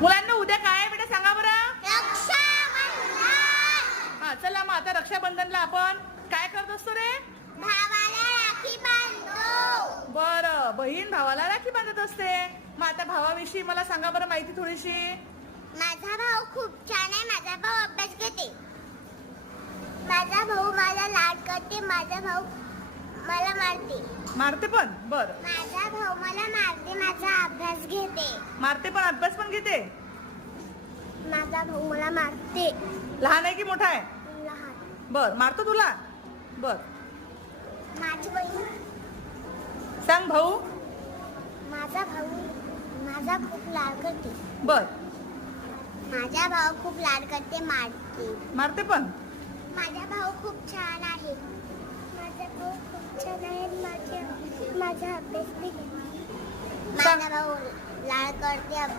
मुलांना उद्या काय आहे बेटा सांगा बरं. रक्षाबंधन. हा चला मग आता रक्षाबंधनला आपण काय करत असतो रे. भावाला राखी बांधतो. बरं, बहीण भावाला राखी बांधत असते. मग आता भावाविषयी मला सांगा बरं माहिती थोडीशी. माझा भाऊ खूप छान आहे. माझा भाऊ अभ्यास घेते. माझा भाऊ मला लाड करते. माझा भाऊ मला मारते. मारते पण. बर, माझा भाऊ मला मारते. माझा अभ्यास घेते. मारते पण अभ्यास पण घेते. माझा भाऊ मला मारते. लहान आहे की मोठा आहे. लहान. बर, मारतो तुला. बर, माझी बहीण. सांग भाऊ. माझा भाऊ माझा खूप लाड करते. बर, माझा भाऊ खूप लाड करते. मारते. मारते पण. माझा भाऊ खूप छान आहे. माझा भाऊ खूप छान आहे. माझा अभ्यास बी घेते. माझा भाऊ लाड करते.